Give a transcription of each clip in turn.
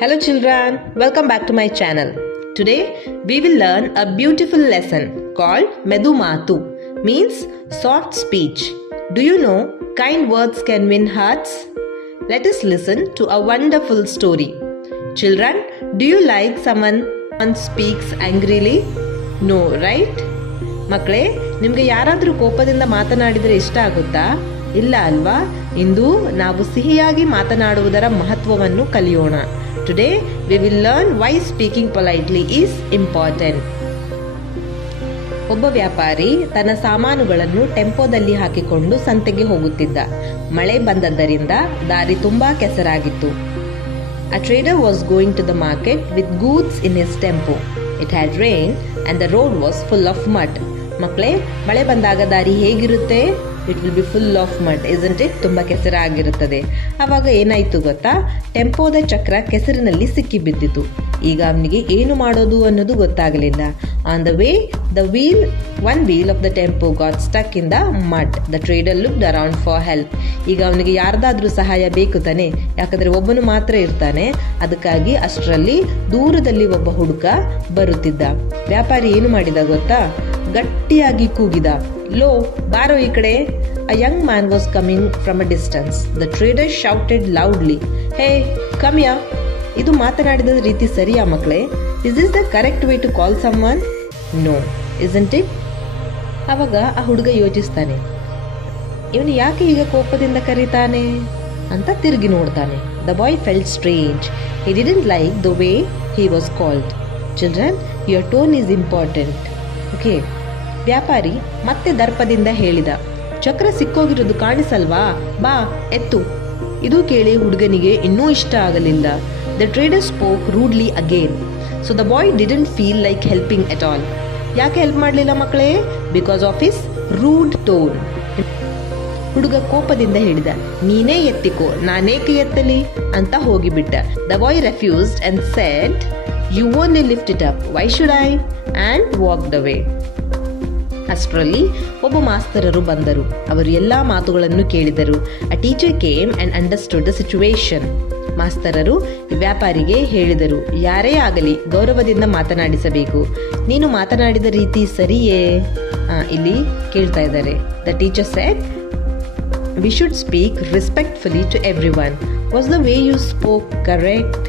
Hello children, welcome back to my channel. Today we will learn a beautiful lesson called Medu Matu, means soft speech. Do you know kind words can win hearts? Let us listen to a wonderful story. Children, do you like someone speaks angrily? No, right? ಮಕ್ಕಳೇ, ನಿಮಗೆ ಯಾರಾದರೂ ಕೋಪದಿಂದ ಮಾತನಾಡಿದರೆ ಇಷ್ಟ ಆಗುತ್ತಾ? ಇಲ್ಲ ಅಲ್ವಾ? ಇಂದು ನಾವು ಸಿಹಿಯಾಗಿ ಮಾತನಾಡುವುದರ ಮಹತ್ವವನ್ನು ಕಲಿಯೋಣ. Today we will learn why speaking politely is important. ಒಬ್ಬ ವ್ಯಾಪಾರಿ ತನ್ನ ಸಾಮಾನುಗಳನ್ನು ಟೆಂಪೋದಲ್ಲಿ ಹಾಕಿಕೊಂಡು ಸಂತೆಗೆ ಹೋಗುತ್ತಿದ್ದ. ಮಳೆ ಬಂದದ್ದರಿಂದ ದಾರಿ ತುಂಬಾ ಕೆಸರಾಗಿತ್ತು. A trader was going to the market with goods in his tempo. It had rained and the road was full of mud. ಮಕ್ಕಳೇ, ಮಳೆ ಬಂದಾಗ ದಾರಿ ಹೇಗಿರುತ್ತೆ? It will be full of mud, isn't it? ತುಂಬ ಕೆಸರಾಗಿರುತ್ತದೆ. ಆವಾಗ ಏನಾಯಿತು ಗೊತ್ತಾ? ಟೆಂಪೋದ ಚಕ್ರ ಕೆಸರಿನಲ್ಲಿ ಸಿಕ್ಕಿ ಬಿದ್ದಿತು. ಈಗ ಅವನಿಗೆ ಏನು ಮಾಡೋದು ಅನ್ನೋದು ಗೊತ್ತಾಗಲಿಲ್ಲ. On the way one wheel of the tempo got stuck in the mud. The trader looked around for help. ಈಗ ಅವನಿಗೆ ಯಾರ್ದಾದ್ರೂ ಸಹಾಯ ಬೇಕು ತಾನೆ, ಯಾಕಂದ್ರೆ ಒಬ್ಬನು ಮಾತ್ರ ಇರ್ತಾನೆ. ಅದಕ್ಕಾಗಿ ಅಷ್ಟರಲ್ಲಿ ದೂರದಲ್ಲಿ ಒಬ್ಬ ಹುಡುಗ ಬರುತ್ತಿದ್ದ. ವ್ಯಾಪಾರಿ ಏನು ಮಾಡಿದ ಗೊತ್ತಾ? ಗಟ್ಟಿಯಾಗಿ ಕೂಗಿದ, ಲೋ, ಬಾರೋ ಈ ಕಡೆ. A young man was coming from a distance. The trader shouted loudly, Hey, come here. ಇದು ಮಾತನಾಡಿದ ರೀತಿ ಸರಿಯಾ ಮಕ್ಕಳೇ? Is this the correct way to call someone? No, isn't it? ಅವಾಗ ಆ ಹುಡುಗ ಯೋಚಿಸ್ತಾನೆ, ಇವನು ಯಾಕೆ ಈಗ ಕೋಪದಿಂದ ಕರೀತಾನೆ ಅಂತ ತಿರುಗಿ ನೋಡ್ತಾನೆ. The boy felt strange. He didn't like the way he was called. Children, your tone is important. Okay. ವ್ಯಾಪಾರಿ ಮತ್ತೆ ದರ್ಪದಿಂದ ಹೇಳಿದ, ಚಕ್ರ ಸಿಕ್ಕೋಗಿರೋದು ಕಾಣಿಸಲ್ವಾ? ಬಾ, ಎತ್ತು. ಇದು ಕೇಳಿ ಹುಡುಗನಿಗೆ ಇನ್ನೂ ಇಷ್ಟ ಆಗಲಿಲ್ಲ. The trader spoke rudely again. So the boy didn't feel like helping at all. ಯಾಕೆ ಹೆಲ್ಪ್ ಮಾಡಲಿಲ್ಲ ಮಕ್ಕಳೇ? Because of his rude tone. ಹುಡುಗ ಕೋಪದಿಂದ ಹೇಳಿದ, ನೀನೇ ಎತ್ತಿಕೋ, ನಾನೇಕೆ ಎತ್ತಲಿ ಅಂತ ಹೋಗಿಬಿಟ್ಟ. The boy refused and said, you only lift it up, why should I? And walked away. ಅಷ್ಟರಲ್ಲಿ ಒಬ್ಬ ಮಾಸ್ತರರು ಬಂದರು. ಅವರು ಎಲ್ಲಾ ಮಾತುಗಳನ್ನು ಕೇಳಿದರು. A teacher came and understood the situation. ಮಾಸ್ತರರು ವ್ಯಾಪಾರಿಗೆ ಹೇಳಿದರು, ಯಾರೇ ಆಗಲಿ ಗೌರವದಿಂದ ಮಾತನಾಡಿಸಬೇಕು. ನೀನು ಮಾತನಾಡಿದ ರೀತಿ ಸರಿಯೇ? ಇಲ್ಲಿ ಕೇಳ್ತಾ ಇದ್ದಾರೆ. The teacher said, we should speak respectfully to everyone. Was the way you spoke correct?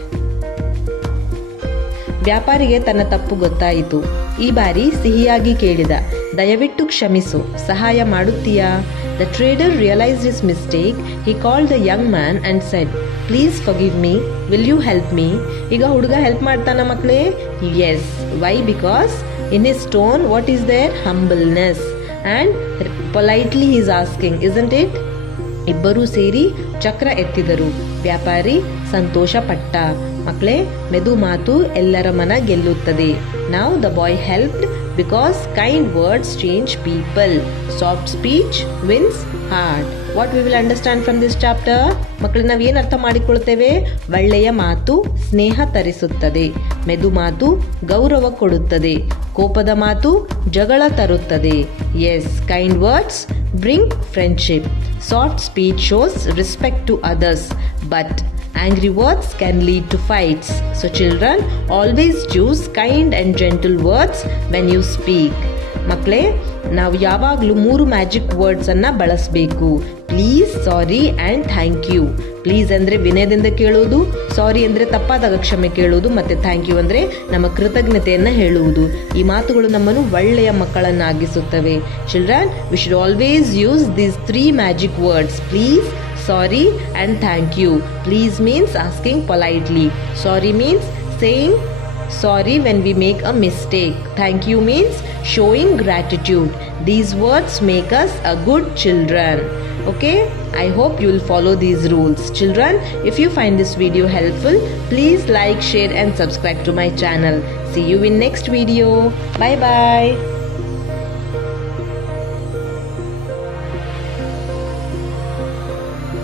ವ್ಯಾಪಾರಿಗೆ ತನ್ನ ತಪ್ಪು ಗೊತ್ತಾಯಿತು. ಈ ಬಾರಿ ಸಿಹಿಯಾಗಿ ಕೇಳಿದ, ದಯವಿಟ್ಟು ಕ್ಷಮಿಸು, ಸಹಾಯ ಮಾಡುತ್ತೀಯಾ? The trader realised his mistake. He called the young man and said, please forgive me, will you help me? ಈಗ ಹುಡುಗ ಹೆಲ್ಪ್ ಮಾಡ್ತಾನ ಮಕ್ಕಳೇ? Yes. Why? Because in his tone what is there? Humbleness. And politely he is asking, isn't it? ಇಬ್ಬರೂ ಸೇರಿ ಚಕ್ರ ಎತ್ತಿದರು. ವ್ಯಾಪಾರಿ ಸಂತೋಷ ಪಟ್ಟ. ಮಕ್ಕಳೇ, ಮೆದು ಮಾತು ಎಲ್ಲರ ಮನ ಗೆಲ್ಲುತ್ತದೆ. Now the boy helped because kind words change people. Soft speech wins heart. What we will understand from this chapter? ಮಕ್ಕಳು, ನಾವು ಏನು ಅರ್ಥ ಮಾಡಿಕೊಳ್ತೇವೆ? ಒಳ್ಳೆಯ ಮಾತು ಸ್ನೇಹ ತರಿಸುತ್ತದೆ. ಮೆದು ಮಾತು ಗೌರವ ಕೊಡುತ್ತದೆ. ಕೋಪದ ಮಾತು ಜಗಳ ತರುತ್ತದೆ. Yes, kind words bring friendship. Soft speech shows respect to others, but angry words can lead to fights. So children, always choose kind and gentle words when you speak. ಮಕ್ಕಳೇ, ನಾವು ಯಾವಾಗಲೂ 3 ಮ್ಯಾಜಿಕ್ ವರ್ಡ್ಸ್ ಅನ್ನ ಬಳಸಬೇಕು. Please, sorry and thank you. Please ಅಂದರೆ ವಿನಯದಿಂದ ಕೇಳುವುದು, ಸಾರಿ ಅಂದರೆ ತಪ್ಪಾದಾಗ ಕ್ಷಮೆ ಕೇಳುವುದು, ಮತ್ತು ಥ್ಯಾಂಕ್ ಯು ಅಂದರೆ ನಮ್ಮ ಕೃತಜ್ಞತೆಯನ್ನು ಹೇಳುವುದು. ಈ ಮಾತುಗಳು ನಮ್ಮನ್ನು ಒಳ್ಳೆಯ ಮಕ್ಕಳನ್ನಾಗಿಸುತ್ತವೆ. Children, we should always use these 3 magic words: please, sorry and thank you. Please means asking politely. Sorry means saying sorry when we make a mistake. Thank you means showing gratitude. These words make us a good children. Okay? I hope you will follow these rules. Children, if you find this video helpful, please like, share and subscribe to my channel. See you in next video. Bye bye.